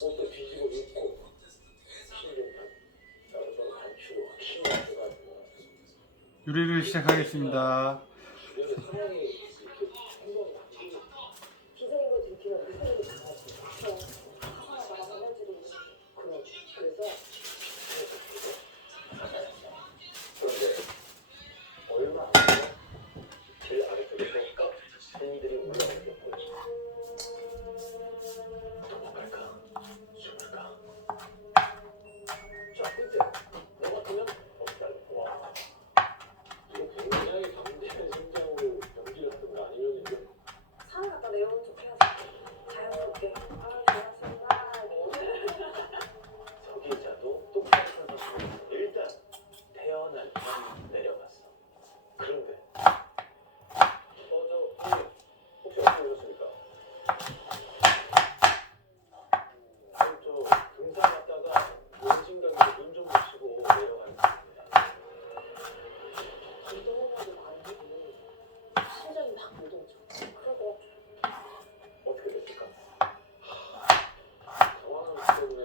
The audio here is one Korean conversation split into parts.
옷도 뒤집어 입고 요리를 시작하겠습니다. 기사인 거 들키면 그 사람이 그래서 그런데 얼마 안 돼서 길 아래쪽에서 손님들이 올라오는 게 보여. 도망갈까? 숨을까? 자, 근데 너 같으면 없다고. 와, 이거 굉장히 담대한 심장으로 연기를 하던가 아니면 이제 산을 갖다 내려오는 척 해야지. 자연스럽게. 고맙습니다. 서기자도 똑같은 일단 태어난 산 내려갔어. 그런데 혹시 어떻게 오셨습니까? 저 등산 갔다가 용진강에서 눈 좀 붙이고 내려가는데 운동하고 많이 심장이 막 무동죠. 그리고 어떻게 됐을까? 상황 때문에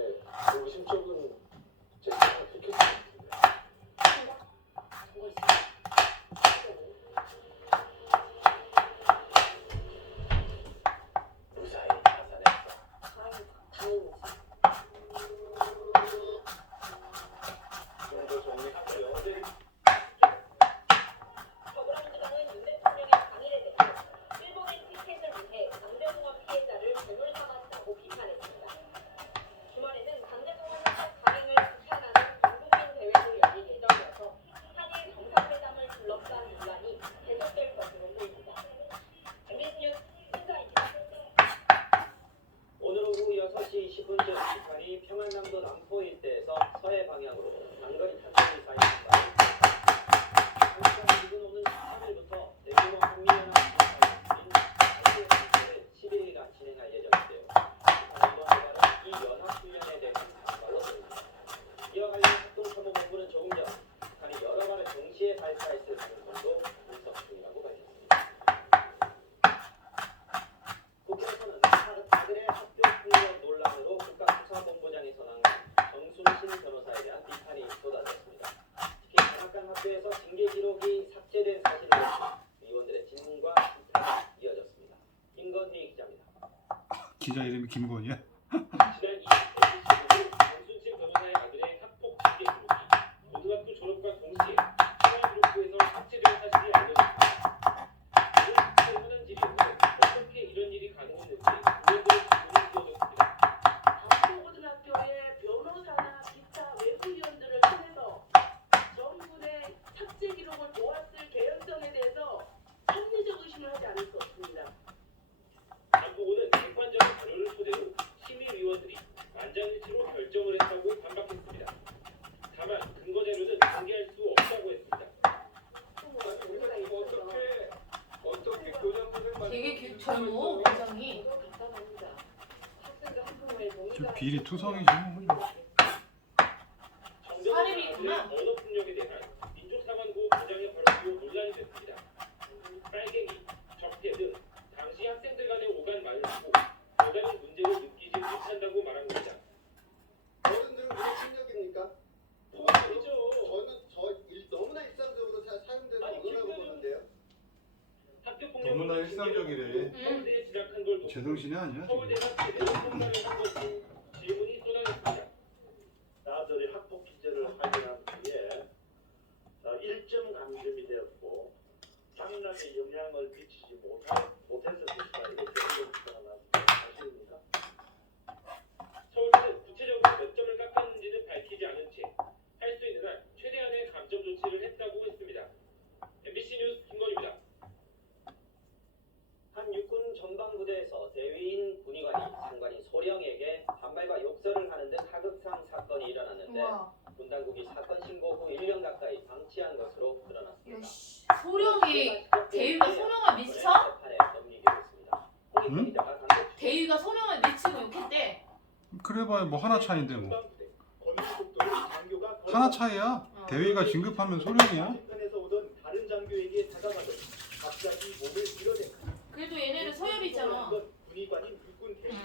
그 의심적은 제 생각을 들켰을 것 같은데. 정말 있어요. 무사히 하산했어. 다행이지. 좀더 정리하고요. 어제 더불어민주당은 윤 대통령의 방일에 대해 일본행 티켓을 위해 강제동원 피해자를 재물 삼았다고 비판했습니다. 주말에는 강제동원 혜택 강행을 규탄하는 전국민 대회도 열릴 예정이어서 한일 정상회담을 둘러싼 논란이 계속될 것으로 보입니다. MBC 뉴스 신가입니다. 오늘 오후 6시 10분쯤 북한이 평안남도 남포 일대에서 서해 방향으로 장거리 탄도미사일 발사를 한국 미군 오는 13일부터 대규모 한미연합 미사일 11일간 진행할 예정인데요. 북한도 한발은 이 연합훈련에 대한 반발로 보입니다. 이와 관련 합동참모본부는 조금 전 북한이 여러 발을 동시에 발사했을 가능성도 분석 중이라고 밝혔습니다. 국회에서는 박근혜 학교 폭력 논란으로 국가수사본부장에 선언한 정순신 변호사에 대한 비판이 쏟아졌습니다. 특히 장학관 학교에서 징계 기록이 삭제된 사실을 놓고 의원들의 질문과 비판이 이어졌습니다. 김건희 기자입니다. 기자 이름이 김건희야? 지난 27일 정순신 변호사의 아들의 학폭 징계 기록이 고등학교 졸업과 동시에 중앙기록부에서 삭제된 사실이 알려졌습니다. 질문한 질의 후 어떻게 이런 일이 가능했는지 의원들의 질문이 이어졌습니다. 남포고등학교의 변호사나 기타 외부위원들을 통해서 정부의 삭제 기록을 보았을 개연성에 대해서 합리적 의심을 하지 않을 수 없습니다. 남부고는 객관적인 자료를 토대로 심의위원들이 만장일치로 결정을 했다고 반박했습니다. 다만 근거 자료는 공개할 수 없다고 했습니다. 어떻게 교장선생님 되게 젊어 굉장히. 저 비리 투성이지 뭐. 사립이구나. 언어 폭력에 대한 민족사관고 과장의 발언도 논란이 됐습니다. 빨갱이, 적폐 등 당시 학생들 간의 오간 말을 두고 여자는 문제를 느끼지 못한다고 말한 겁니다. 어른들은 그게侵略입니까? 포함이죠. 저는 너무나 일상적으로 사용되는 아니, 언어라고 김대중 보는데요. 학교 폭력 너무나 일상적이래. 서울대에 진학한 걸 놓고 제정신이 아니야. 서울대가 제대로 평가를 한 것이 질문이 쏟아졌습니다. 나들이 학폭 기재를 확인한 뒤에 1점 감점이 되었고 장난에 영향을 미치지 못했을 것이다. 이렇게 의견수가 나왔습니다. 사실입니까? 서울대는 구체적으로 몇 점을 깎았는지는 밝히지 않은 채 할 수 있는 한 최대한의 감점 조치를 했다고 했습니다. MBC 뉴스 김건희입니다. 한 육군 전방부대에서 대위인 군의관이 상관인 소령에게 반말과 욕설을 하는 등 하극상 사건이 일어났는데 우와. 군 당국이 사건 신고 후 1년 가까이 방치한 것으로 드러났습니다. 야씨. 소령이 대위가 소령을 미쳐? 재판에 넘기기로 했습니다. 홍익표 응? 기자가 단독 대위가 소령을 미치고 욕했대. 그래봐야 뭐 하나 차이인데 뭐. 건축국도의 장교가 하나 차이야. 대위가 진급하면 소령이야. 편에서 오던 다른 장교에게 다가가던 갑자기 몸을 밀어댄 그래도 얘네는 서열이 있잖아. 군의관인 육군 대위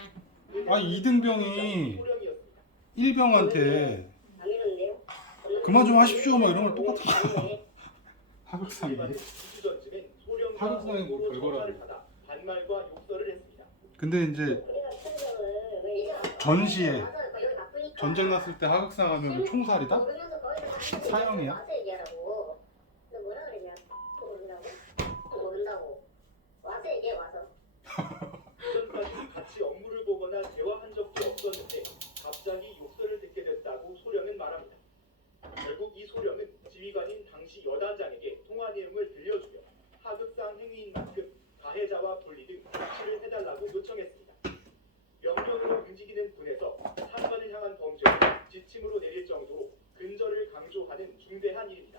아 이등병이 소령이었습니다. 일병한테 안 이러는데요? 그만 좀 하십시오 막 이런 거 똑같아. 하극상이. 전지는 소령 하극상이 뭐 별거라고. 받아 반말과 욕설을 했습니다. 근데 이제 전시에 전쟁 났을 때 하극상 하면 총살이다? 사형이야? 와서 얘기하라고. 너 뭐라 그랬냐? 모른다고. 와서 얘기해 와서. 이전까지 같이 업무를 보거나 대화한 적도 없었는데 갑자기 욕설을 듣게 됐다고 소령은 말합니다. 결국 이 소령은 지휘관인 당시 여단장에게 통화 내용을 들려주며 하극상 행위인 만큼 가해자와 분리 등 조치를 해달라고 요청했습니다. 명령으로 움직이는 군에서 상관을 향한 범죄를 지침으로 내릴 정도로 근절을 강조하는 중대한 일입니다.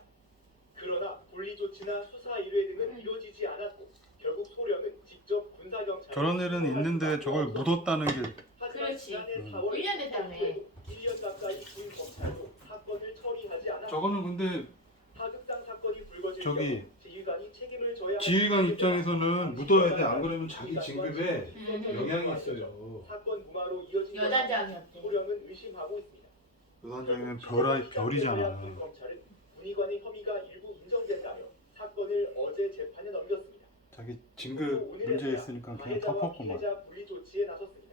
그러나 분리 조치나 수사 의뢰 등은 이루어지지 않았고 결국 소령은 직접 군사경찰 저런 일은 있는데 저걸 묻었다는 게 그렇지. 1년 됐다며. 1년 가까이 군 검찰도 사건을 처리하지 않았고 저거는 근데 하극상 사건이 불거질 저기 경우 지휘관이 책임을 져야 하는 지휘관 입장에서는 묻어야 돼. 안 그러면 자기 진급에 영향이 음. 있어요. 사건 무마로 이어진 여단장이었대. 소령은 의심하고 있습니다. 여단장이면 별이잖아. 군 검찰은 군의관의 혐의가 일부 인정된다며 사건을 어제 재판에 넘겼습니다. 자기 진급 문제 있으니까 그냥 덮었구만. 피해자 분리 조치에 나섰습니다.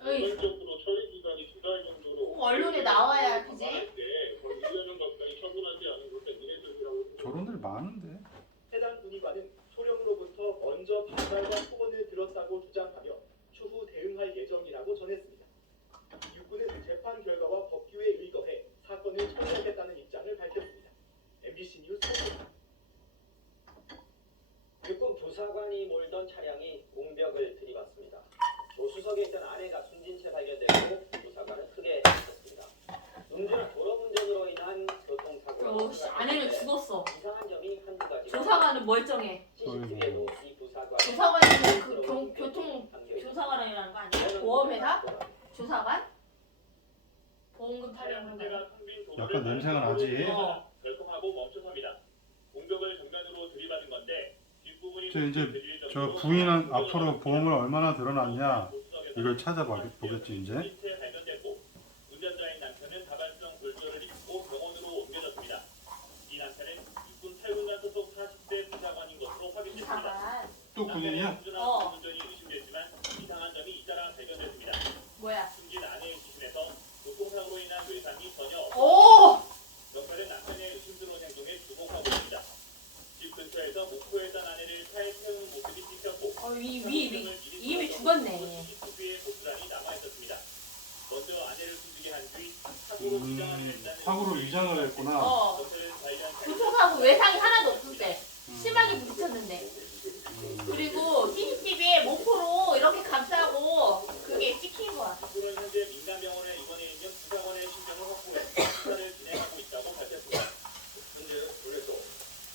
어이, 우선적으로 처리 기간이 2달 정도로 언론에 나와야 그지? 하는데 거의 1년 가까이 처분하지 않은 것도 이례적이라고 저런 일 많은데. 해당 군의관은 소령으로부터 먼저 반발과 폭언을 들었다고 주장하며 추후 대응할 예정이라고 전했습니다. 육군은 재판 결과와 법규에 의거해 사건을 처리하겠다는 입장을 밝혔습니다. MBC 뉴스 송입니다. 육군 부사관이 몰던 차량이 옹벽을 들이받습니다. 조수석에 있던 아내가 숨진 채 발견되고 부사관은 크게 다쳤습니다. 졸업운전으로 인한 교통사고로 아내는 죽었어. 이상한 점이 한두 가지. 조사관은 멀쩡해. CCTV에도 이 부사관 조사관이 그 교통 조사관이라는 거 아니야? 보험회사? 조사관? 보험금 타령하는 거. 약간 냄새가 나지. 덜컹하고 멈춰섭니다. 공격을 정면으로 들이받은 건데 뒷부분이 저 이제 저 부인은 앞으로 보험을 얼마나 들어놨냐 이걸 찾아보겠지 이제. 신체 발견됐고 운전자인 남편은 다발성 골절을 입고 병원으로 옮겨졌습니다. 이 남편은 육군 8군단 소속 40대 부사관인 것으로 확인됐습니다. 조사관. 또 군인이야? 운전이 의심됐지만 이상한 점이 잇따라 발견됐습니다. 뭐야? 숨진 아내의 기준에서 교통사고로 인한 외상이 전혀 오! 경찰은 남편의 의심스러운 행동에 주목하고 있습니다. 집 근처에서 목포에 산 아내를 차에 태우는 모습이 찍혔고 이미 죽었네. CCTV에 보수단이 남아있었습니다. 먼저 아내를 숨지게 한 뒤 사고로 위장을 했다는 사고로 위장을 했구나. 경찰은 관련 교통사고 외상이 하나도 없었대. 심하게 부딪혔는데. 그리고 CCTV에 목포로 이렇게 감싸고 그게 찍힌 거야. 국군은 현재 민간병원에 입원해 있는 부사관의 신병을 확보해 수사를 진행하고 있다고 밝혔습니다. 현재 군에서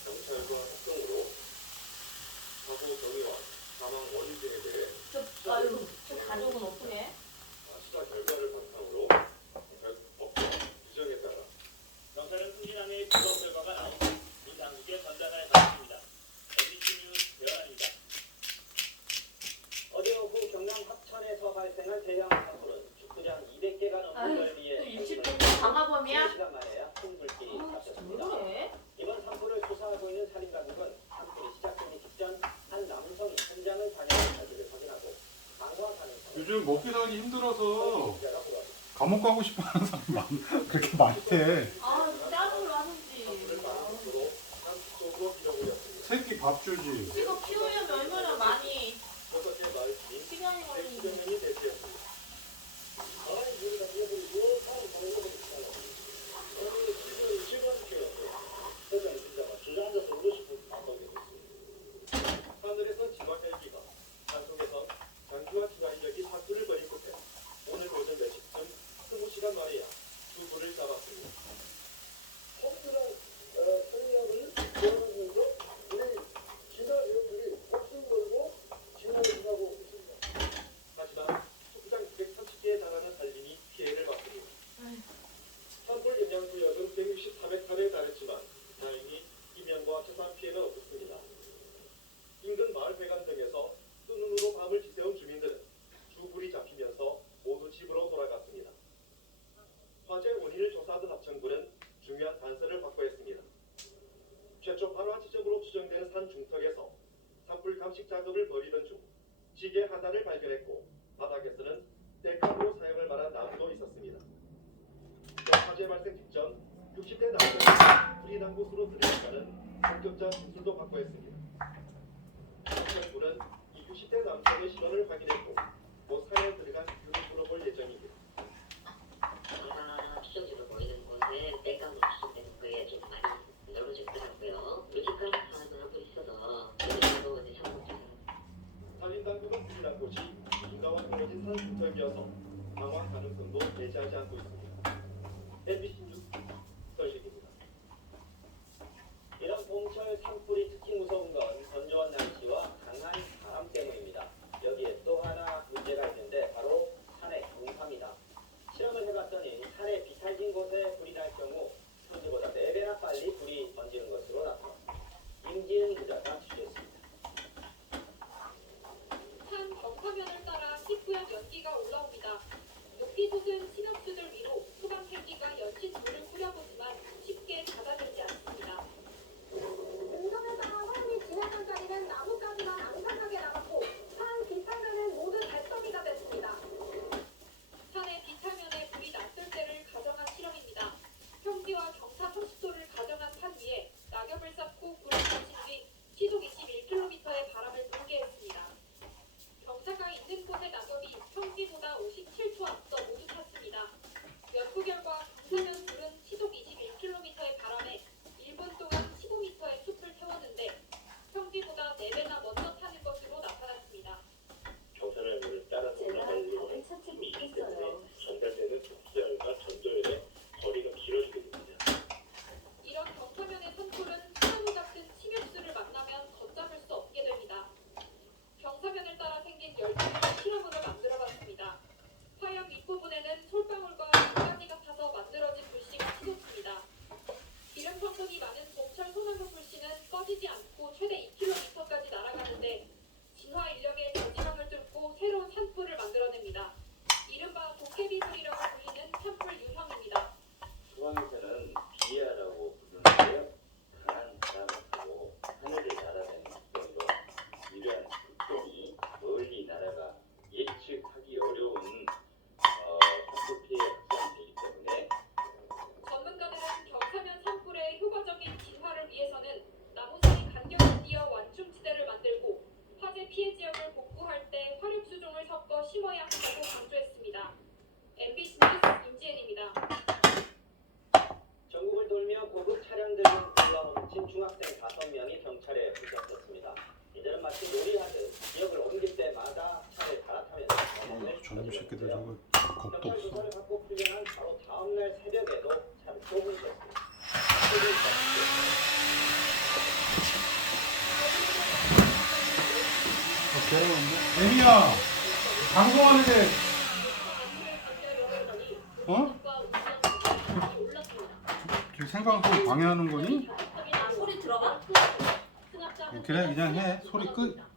경찰과 합동으로 사고 경위와 사망 원인 등에 대해 저 가족은 어떻게? 수사 결과를 바탕으로 법적 규정에 따라 경찰은 숨진 아내의 부검 결과가 나온 후 당국에 전달할 방침입니다. MBC 뉴스 배현아입니다. 어제 오후 경남 합천에서 발생한 대형 산불은 축구장 200개가 넘는 넓이에 또 60분 방화범이야? 2시간 만에야 큰 불길이 진짜 닥쳤습니다. 왜 그래? 이번 산불을 수사하고 있는 살인당국은 산불이 시작되기 직전 한 남성이 현장을 다녀온 사실을 확인하고 강화 가능성을 요즘 먹기 살기 힘들어서 기자가 보도합니다. 감옥 가고 싶어하는 사람 그렇게 많대. 아, 따로 하든지. 서로 상식적으로 밀어버렸습니다. 새끼 밥 주지. 이거 키우려면 얼마나 많이 여섯째 마을주민 시간이 걸리는데. 110명이 대피했습니다. 하늘에선 지와 헬기가, 산속에선 장기와 기관력이 사투를 벌인 끝에 오늘 오전 4시쯤 20시간 만에야 두 분을 잡았습니다. 성향을 보여주면서 우리 기사 대원들이 목숨 걸고 지원을 하고 있습니다. 하지만 숙장 중요한 단서를 확보했습니다. 최초 발화 지점으로 추정되는 산 중턱에서 산불 감식 작업을 벌이던 중 지게 하단을 발견했고 바닥에서는 땔감으로 사용할 만한 나무도 있었습니다. 화재 발생 직전 60대 남성이 불이 난 곳으로 들어갔다는 본격적 진술도 확보했습니다. 경찰부는 이 60대 남성의 신원을 확인했고 사에 들어간 이유를 물어볼 예정입니다. 추정지로 보이는 곳에 땔감으로 추정되는 거에 좀 많이 넓어져 있더라고요. 뮤지컬 사람은 하고 있어서 그래도 이제 참고해요. 산림 당국은 불이 난 곳이 인가와 떨어진 산 중턱이어서 방화 가능성도 배제하지 않고 있습니다. MBC 뉴스 설식입니다. 이런 봄철 산불이 특히 무서운 건 건조한 날씨와 강한 바람 때문입니다. 여기에 또 하나 문제가 있는데 바로 산의 경사입니다. 실험을 해봤더니 산에 비탈진 곳에 불이 날 경우 평지보다 4배나 빨리 불이 번지는 것으로 나타났습니다. 임지은 기자가 취재했습니다. 산 경사면을 따라 희뿌연 연기가 올라옵니다. 높이 솟은 신업수들 위로 소방 헬기가 연신 불을 뿌려보지만 쉽게 닫아들지 않습니다. 능선에서 사람이 지나간 자리는 나뭇가지만 앙상하게 남았고 산 비탈면은 모두 달더미가 됐습니다. 산의 비탈면에 불이 났을 때를 가정한 실험입니다. 평지와 경사 30도를 가정한 산 위에 낙엽을 쌓고 불을 붙인 뒤 시속 21km의 바람을 불게 했습니다. 경사가 있는 곳의 낙엽이 평지보다 57초 앞서 모두 탔습니다. 연구 결과 경사면 불은 시속 21km의 바람에 1분 동안 15m의 숲을 태웠는데 평지보다 4배나 먼저 타는 것으로 나타났습니다. 경사면을 따라서 올라갈 이유는 힘이 있기 때문에 전달되는 흡수열과 전도열의 거리가 길어지게 됩니다. 이런 경사면의 산불은 소나무 같은 침엽수를 만나면 걷잡을 수 없게 됩니다. 경사면을 따라 생긴 열대우로 실험으로 만들어봤습니다. 화약 윗부분에는 솔방울과 불가지가 타서 만들어진 불씨가 치솟습니다. 기름 성분이 많은 봄철 소나무 불씨는 꺼지지 않고 최대 2km까지 날아가는데 진화 인력의 저지방을 뚫고 새로운 산불을 만들어냅니다. 이른바 도깨비불이라고 불리는 산불 유형입니다. 수학에서는 비야라고 부르는데요. 강한 바람으로 하늘을 날아다니는 특성으로 이러한 특성이 멀리 날아가 예측하기 어려운 산불 피해 확산되기 때문에 전문가들은 경사면 산불의 효과적인 진화를 위해서는 나무 사이 간격을 띄어 완충지대를 만들고 화재 피해 지역을 복구할 때 화력수종을 섞어 심어야 한다고 강조했습니다. MBC 뉴스 임지은입니다. 전국을 돌며 고급 차량들만 불러훔친 중학생 5명이 경찰에 붙잡혔습니다. 이들은 마치 놀이하듯 지역을 옮길 때마다 차를 갈아타면서 저놈 새끼들 저거 겁도 경찰 없어. 조사를 받고 풀려난 바로 다음날 새벽에도 차를 또 훔쳤습니다. 애미야, 방송하는데 어? 지금 생방송 방해하는 거니? 소리 들어가? 그래 그냥 해. 소리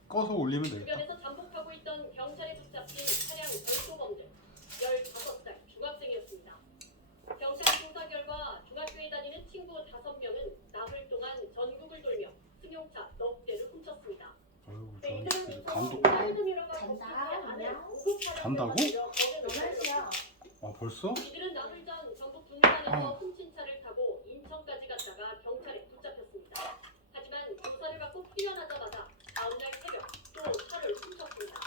꺼서 올리면 되겠다. 주변에서 잠복하고 있던 경찰에 붙잡힌 차량 절도범들 15살 중학생이었습니다. 경찰 조사 결과 중학교에 다니는 친구 5명은 나흘 동안 전국을 돌며 승용차 넉 대를 훔쳤습니다. 아이고 이들은 저 감독 잔다. 잔다고? 아 벌써? 이들은 나흘 전 전북 분당에서 훔친 차를 타고 인천까지 갔다가 경찰에 붙잡혔습니다. 하지만 조사를 받고 풀려나자마자 다음날 새벽 또 차를 훔쳤습니다.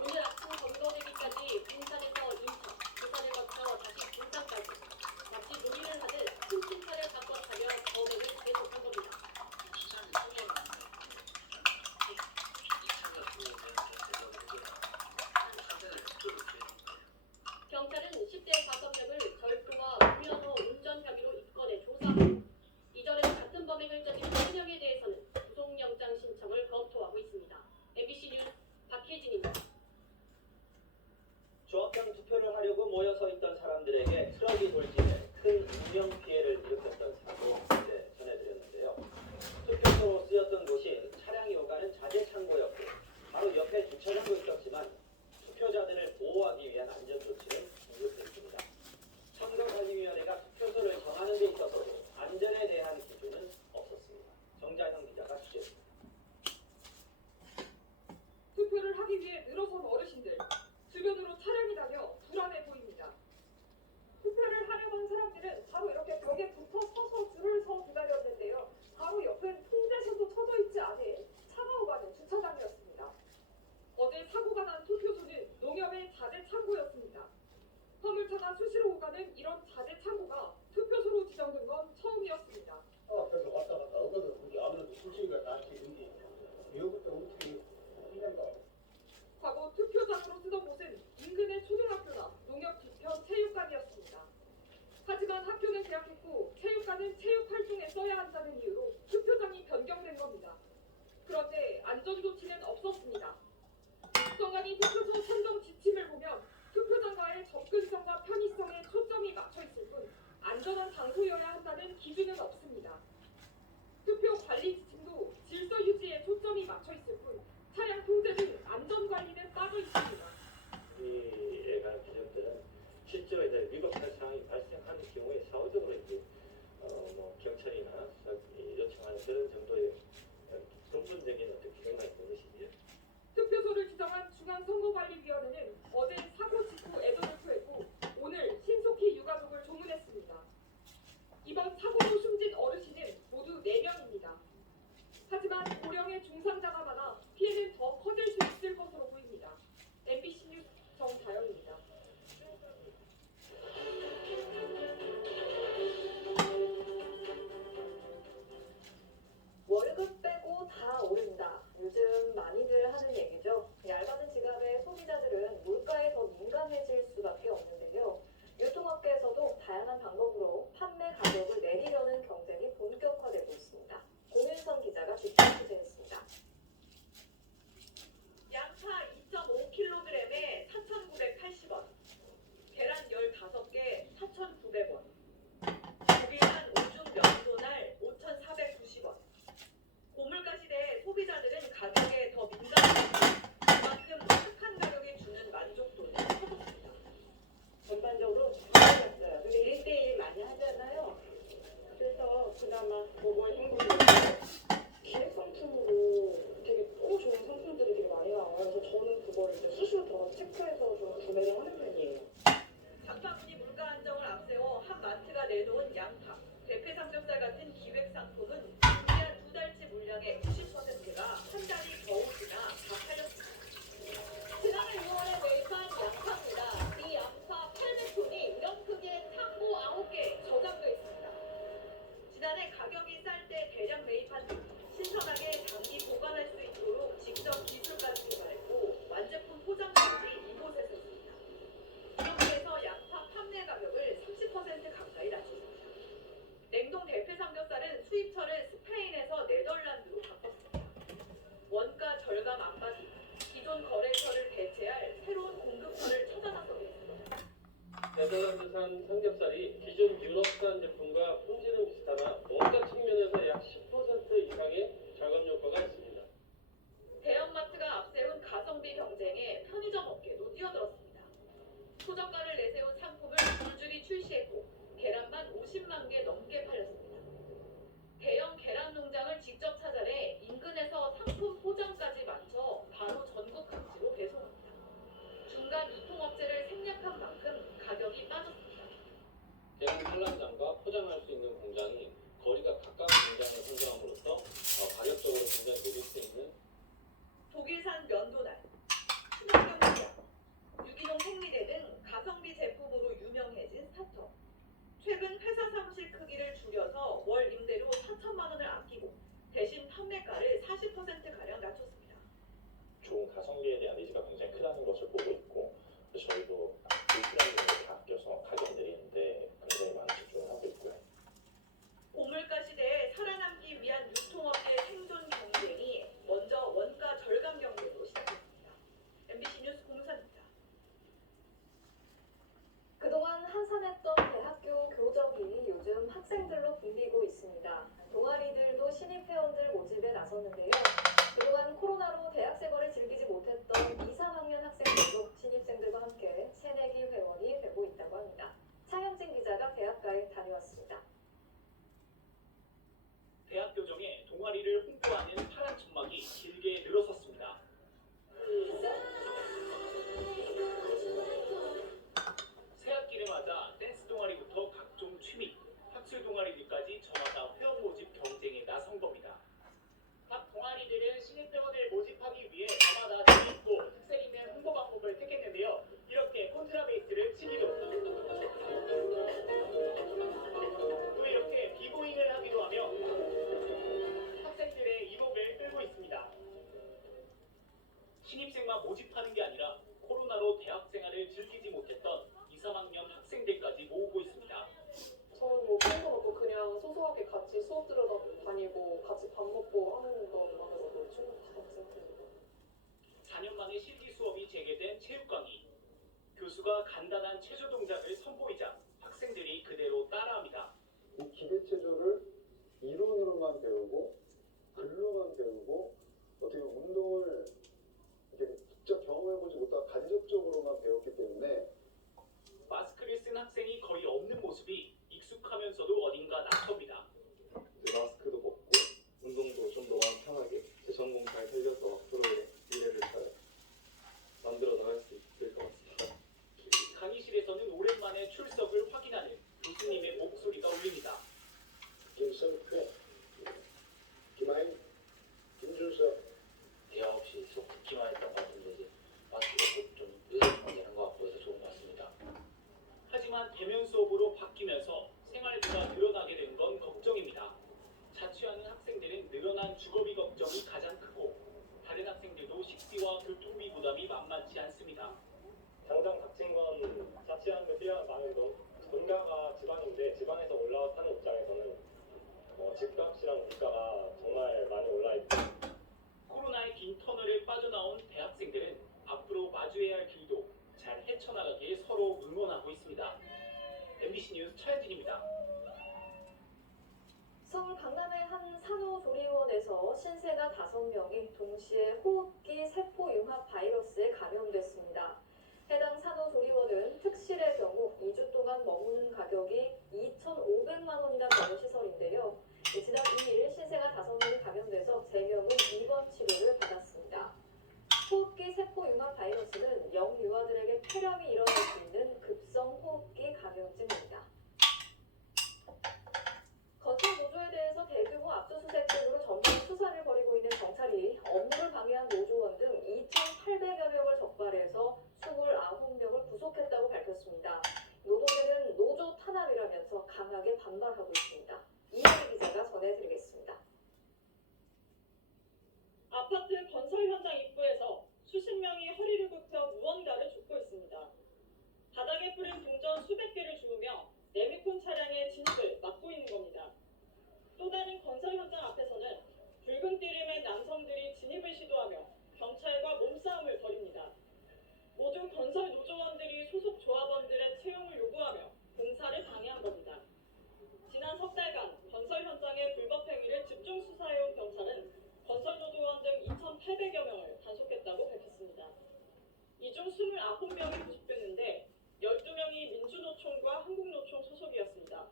오늘 아침 검거되기까지 분산에서 인천, 부산을 거쳐 다시 분당까지 마치 놀이를 하듯 훔친 차를 바꿔 타며 범행을 계속한 겁니다. 경찰은 10대 5명을 절도와 무면허 운전 혐의로 입건해 조사하고 이전에 투표자가 수시로 오가는 이런 자재 창고가 투표소로 지정된 건 처음이었습니다. 앞에서 왔다 갔다 하거든. 우리 아무래도 수시가 다 지는데 이것부터 어떻게 하냐가. 과거 투표장으로 쓰던 곳은 인근의 초등학교나 농협 뒤편 체육관이었습니다. 하지만 학교는 개학했고 체육관은 체육 활동에 써야 한다는 이유로 투표장이 변경된 겁니다. 그런데 안전조치는 없었습니다. 국정원이 투표소 선정 지침을 보면 투표장과의 접근성과 편의성에 초점이 맞춰 있을 뿐 안전한 장소여야 한다는 기준은 없습니다. 투표 관리 지침도 질서 유지에 초점이 맞춰 있을 뿐 차량 통제 등 안전 관리는 빠져 있습니다. 이에 관한 규정들은 실제로 이제 위법한 상황이 발생하는 경우에 사후적으로 이제 경찰이나 요청하는 그런 정도의 근본적인 어떤 규정만 있는 것이지요. 투표소를 지정한 중앙선거관리위원회는 어제 사고 직후 애도를 표했고 오늘 신속히 유가족을 조문했습니다. 이번 사고로 숨진 어르신은 모두 4명입니다. 하지만 고령의 중상자가 많아 피해는 더 커질 수 있을 것으로 보입니다. MBC 뉴스 정다영입니다. 월급 빼고 다 오른다. 요즘 많이들 하는 얘기죠. 얇아진 지갑에 소비자들은 물가에 더 민감해질 수밖에 없는데요. 유통업계에서도 다양한 방법으로 판매 가격을 내리려는 경쟁이 본격화되고 있습니다. 공윤선 기자가 직접 취재했습니다. 양파 2.5kg에 4,980원, 계란 15개 4,900원, 고기한 오중 면도날 5,490원. 고물가 시대에 소비자들은 가격에 더 민감하고 그만큼 착한 가격에 주는 만족도는 커졌습니다. 전반적으로 잘 갔어요. 근데 1대1 많이 하잖아요. 그래서 그나마 그거에 행복했어요. 기획 상품으로 되게 너무 좋은 상품들이 되게 많이 나와요. 그래서 저는 그거를 이제 수시로 더 체크해서 좀 구매를 하는 편이에요. 장바구니 물가 안정을 앞세워 한 마트가 내놓은 양파, 대패 삼겹살 같은 기획 상품은 준비한 2달치 물량의 90%가 한 달이 겨우 지나 다 팔렸습니다. 지난해 6월에 매입한 양파입니다. 이 양파 800톤이 이런 크기의 창고 9개 저장돼 있습니다. 지난해 가격이 쌀 때 대량 매입한 뒤 신선하게 장기 보관할 수 있도록 직접 기술까지 개발했고 완제품 포장까지 이곳에서 했습니다. 이렇게 해서 양파 판매 가격을 30% 가까이 낮췄습니다. 냉동 대패 삼겹살은 수입처를 스페인에서 네덜란드로 바꿨습니다. 원가 절감 안받이, 기존 거래처를 대체할 새로운 공급처를 찾아 나서고 있습니다. 네덜란드산 삼겹살이 기존 유럽산 제품과 품질은 비슷하나 원가 측면에서 약 10% 이상의 절감 효과가 있습니다. 대형마트가 앞세운 가성비 경쟁에 편의점 업계도 뛰어들었습니다. 소저가를 내세운 상품을 줄줄이 출시했고 계란만 50만 개 넘게 팔렸습니다. 대형 계란 농장을 직접 찾아내 인근에서 상품 포장까지 맞춰 바로 전국 각지로 배송합니다. 중간 유통업체를 생략한 만큼 가격이 빠졌습니다. 대형 산란장과 포장할 수 있는 공장이 거리가 가까운 공장을 선정함으로써 가격적으로 굉장히 높일 수 있는 독일산 면도날, 친환경 물량, 유기농 생리대 등 가성비 제품으로 유명해진 스타트업. 최근 회사 사무실 크기를 줄여서 월 임대료 4천만 원을 아끼고 대신 판매가를 40%가량 낮췄습니다. 좋은 가성비에 대한 니즈가 굉장히 크다는 것을 보고 있고 저희도 불필요한 것을 다 아껴서 가격 내리는데 굉장히 많은 집중을 하고 있고요. 고물가 시대에 살아남기 위한 유통업계의 생존 경쟁이 먼저 원가 절감 경쟁으로 시작했습니다. MBC 뉴스 공산입니다. 그동안 한산했던 대학교 교적이 요즘 학생들로 붐비고 있습니다. 동아리들도 신입 회원들 모집에 나섰는데요. 그동안 코로나로 대학 생활을 즐기지 못했던 2, 3학년 학생들도 신입생들과 함께 새내기 회원이 되고 있다고 합니다. 차현진 기자가 대학가에 다녀왔습니다. 대학 교정에 동아리를 홍보하는 파란 천막이 길게 늘어섰습니다. 새학기를 맞아 댄스 동아리부터 각종 취미, 학술 동아리들까지 저마다 회원 모집 경쟁에 나선 겁니다. 각 동아리 중국학생들이고 4년 만에 실기 수업이 재개된 체육 강의. 교수가 간단한 체조 동작을 선보이자 학생들이 그대로 따라합니다. 이 기계체조를 이론으로만 배우고 글로만 배우고 어떻게 운동을 이렇게 직접 경험해보지 못하고 간접적으로만 배웠기 때문에 마스크를 쓴 학생이 거의 없는 모습이 익숙하면서도 어딘가 낯섭니다. 마스크도 벗고 운동도 좀 더 완편하게 제 전공 잘 살려서 앞으로의 미래를 잘 만들어 나갈 수 있을 것 같습니다. 강의실에서는 오랜만에 출석을 확인하는 교수님의 목소리가 울립니다. 김성태, 김하인, 김준석. 대화 없이 속 듣기만 했던 것 같은데 이제 마스크가 좀 의존만 되는 것 같고 해서 좋은 것 같습니다. 하지만 대면 수업으로 바뀌면서 생활비가 늘어나게 된 건 걱정입니다. 자취하는 학생들은 늘어난 주거비 걱정이 가장 크고 다른 학생들도 식비와 교통비 부담이 만만치 않습니다. 당장 닥친 건 자취하는데 필요한 많은 돈. 본가가 지방인데 지방에서 올라와 사는 입장에서는 집값이랑 물가가 정말 많이 올라 있고 코로나의 긴 터널을 빠져나온 대학생들은 앞으로 마주해야 할 길도 잘 헤쳐나가길 서로 응원하고 있습니다. MBC 뉴스 차현진입니다. 서울 강남의 한 산후조리원에서 신생아 5명이 동시에 호흡기 세포융합 바이러스에 감염됐습니다. 해당 산후조리원은 특실의 경우 2주 동안 머무는 가격이 2,500만 원이나 되는 시설인데요. 지난 2일 신생아 5명이 감염돼서 3명은 입원 치료를 받았습니다. 호흡기 세포융합 바이러스는 영유아들에게 폐렴이 일어날 수 있는 급성 호흡기 감염증입니다. 건설 노조에 대해서 대규모 압수수색 등으로 전면 수사를 벌이고 있는 경찰이 업무를 방해한 노조원 등 2,800여 명을 적발해서 29명을 구속했다고 밝혔습니다. 노동계는 노조 탄압이라면서 강하게 반발하고 있습니다. 이혜리 기자가 전해드리겠습니다. 아파트 건설 현장 입구에서 수십 명이 허리를 굽혀 무언가를 줍고 있습니다. 바닥에 뿌린 동전 수백 개를 주우며 레미콘 차량의 진입을 막고 있는 겁니다. 또 다른 건설 현장 앞에서는 붉은 띠를 맨 남성들이 진입을 시도하며 경찰과 몸싸움을 벌입니다. 모두 건설 노조원들이 소속 조합원들의 채용을 요구하며 공사를 방해한 겁니다. 지난 석 달간 건설 현장의 불법 행위를 집중 수사해온 경찰은 건설 노조원 등 2,800여 명을 단속했다고 밝혔습니다. 이 중 29명이 구속됐는데 12명이 민주노총과 한국노총 소속이었습니다.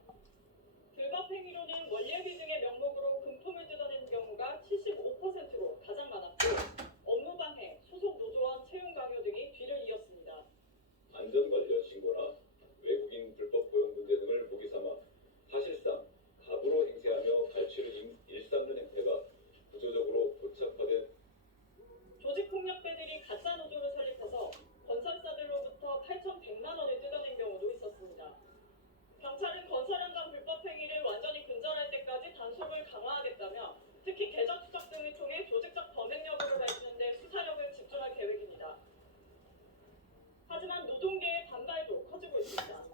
불법 행위로는 원예비 등의 명목으로 금품을 뜯어내는 경우가 75%로 가장 많았고 업무방해, 소속 노조원 채용 강요 등이 뒤를 이었습니다. 안전관련 신고나 외국인 불법 고용 문제 등을 보기 삼아 사실상 갑으로 행세하며 갈취를 일삼는 행태가 구조적으로 고착화된 조직폭력배들이 가짜 노조를 설립해서 건설사들로부터 8,100만 원을 뜯어낸 경우도 있었습니다. 경찰은 건설 현장 불법 행위를 완전히 근절할 때까지 단속을 강화하겠다며 특히 계좌 추적 등을 통해 조직적 범행 여부를 밝히는 데 수사력을 집중할 계획입니다. 하지만 노동계의 반발도 커지고 있습니다.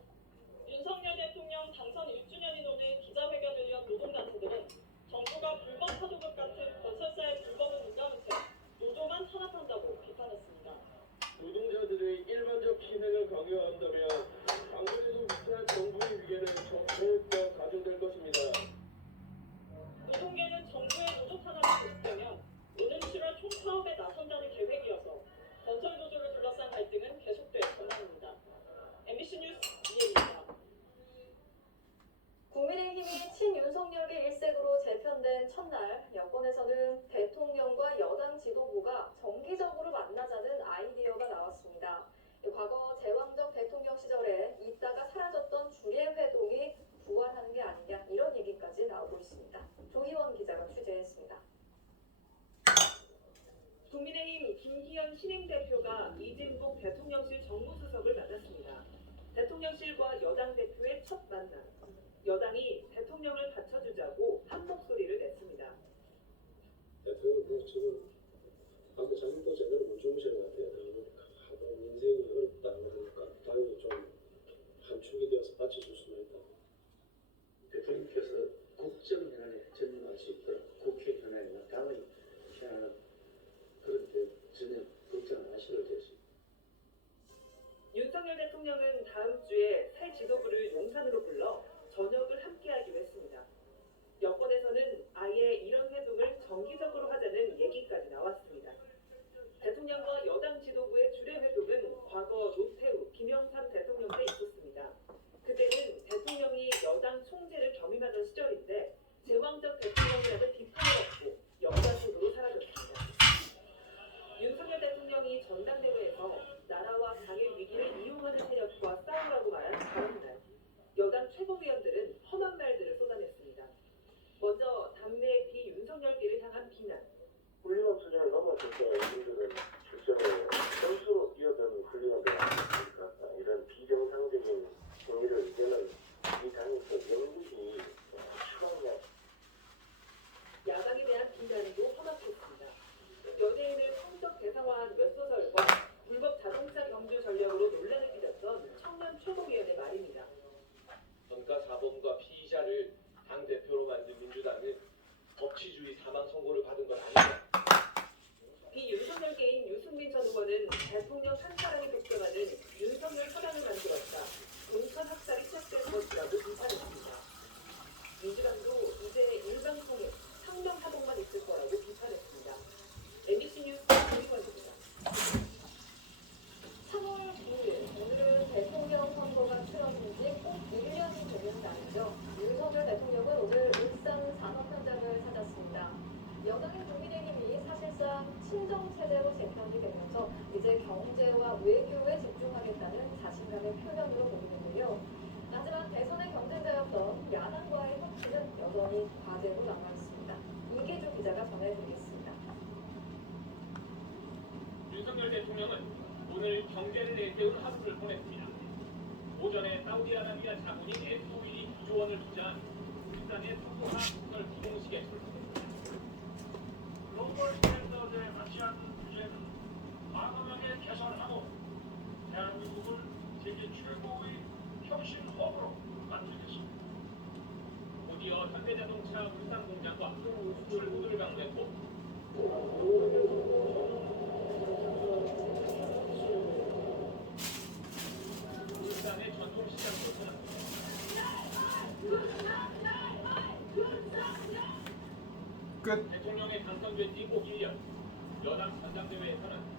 윤석열 대통령 당선 1주년인 오늘 기자회견을 연 노동단체들은 정부가 불법 파도급 같은 건설사의 불법을 눈감은 채 노조만 탄압한다고 비판했습니다. 노동자들의 일반적 희생을 강요한다면 아무래도 위태한 정부의 위계는 더욱더 가중될 것입니다. 노동계는 정부의 노조 탄압이 계속되면 오는 7월 총파업에 나선다는 계획이어서 건설 노조를 둘러싼 갈등은 계속될 전망입니다. MBC 뉴스 이혜리입니다. 국민의힘이 친윤석열계 일색으로 재편된 첫날 여권에서는 대통령과 여당 지도부가 정기적으로 만나자는 아이디어가 나왔습니다. 과거 제왕적 대통령 시절에 있다가 사라졌던 주례회동이 부활하는 게 아니냐 이런 얘기까지 나오고 있습니다. 조희원 기자가 취재했습니다. 국민의힘 김기현 신임 대표가 이진복 대통령실 정무수석을 만났습니다. 대통령실과 여당 대표의 첫 만남. 여당이 대통령을 받쳐주자고 한 목소리를 냈습니다. 대통령 지금 아까 잠도 제대로 못 주무시는 것 같아요. 하도 민생이 어렵다 그러니까 당연히 좀 함축이 되어서 받쳐줄 수는 있다. 대통령께서 국정 현안에 전념할 수 있도록 국회 현안이나 당의 현안은 대통령은 다음 주에 새 지도부를 용산으로 불러 저녁을 함께하기로 했습니다. 여권에서는 아예 이런 회동을 정기적으로 하자는 얘기까지 나왔습니다. 대통령과 여당 지도부의 주례 회동은 과거 노태우, 김영삼 대통령 때 있었습니다. 그때는 대통령이 여당 총재를 겸임하던 시절인데 제왕적 대통령이라는 비판을 얻고 역사속으로 사라졌습니다. 윤석열 대통령이 전당대회에서 나라와 당의 위기를 이용하는 세력과 싸우라고 말한 다음 날 여당 최고위원들은 험한 말들을 쏟아냈습니다. 먼저 당내 비윤석열계를 향한 비난. 훌륭한 수준을 넘었을 때 우리들은 실제로 선수로 뛰어든 훌륭한들 아닙니까? 이런 비정상적인 행위를 이제는 이 당에서 영국이 추앙해. 야당에 대한 비난도 험악했습니다. 연예인을 성적 대상화한 웹소설과 불법 자동차 경주 전략으로 논란을 빚었던 청년 최고위원의 말입니다. 전가 사범과 피의자를 당 대표로 만든 민주당은 법치주의 사망 선고를 받은 건 아니다. 비윤석열계인 유승민 전 의원은 대통령 한 사람이 독점하는 윤석열 사당을 만들었다. 공천 학살이 시작된 것이라고 비판했습니다. 민주당도 이제 일방통행, 상명하복만 있을 거라고 비판했습니다. MBC 뉴스 김희원입니다. 3월 9일, 오늘은 대통령 선거가 치러진 지 꼭 1년이 되는 날이죠. 윤석열 대통령은 오늘 울산 산업 현장을 찾았습니다. 여당인 국민의힘이 사실상 친정체제로 재편이 되면서 이제 경제와 외교에 집중하겠다는 자신감의 표현으로 보이는데요. 하지만 대선의 경쟁자였던 야당과의 협치는 여전히 과제로 남아있습니다. 이계주 기자가 전해드리겠습니다. 윤석열 대통령은 오늘 경제를 내세울 하루를 보냈습니다. 오전에 사우디아라비아 자본인 SOE 2조 원을 투자한 울산의 석고화 건설 기공식에 출석했습니다. 글로벌 스탠더드에 맞지않는 규제는 과감하게 개선하고 대한민국을 세계 최고의 혁신 허브로 만들겠습니다. 곧이어 현대자동차 울산 공장과 수출구를 방문했고 울산의 전통시장도 끝. 대통령의 당선된 지 꼭 1년, 여당 전당대회에서는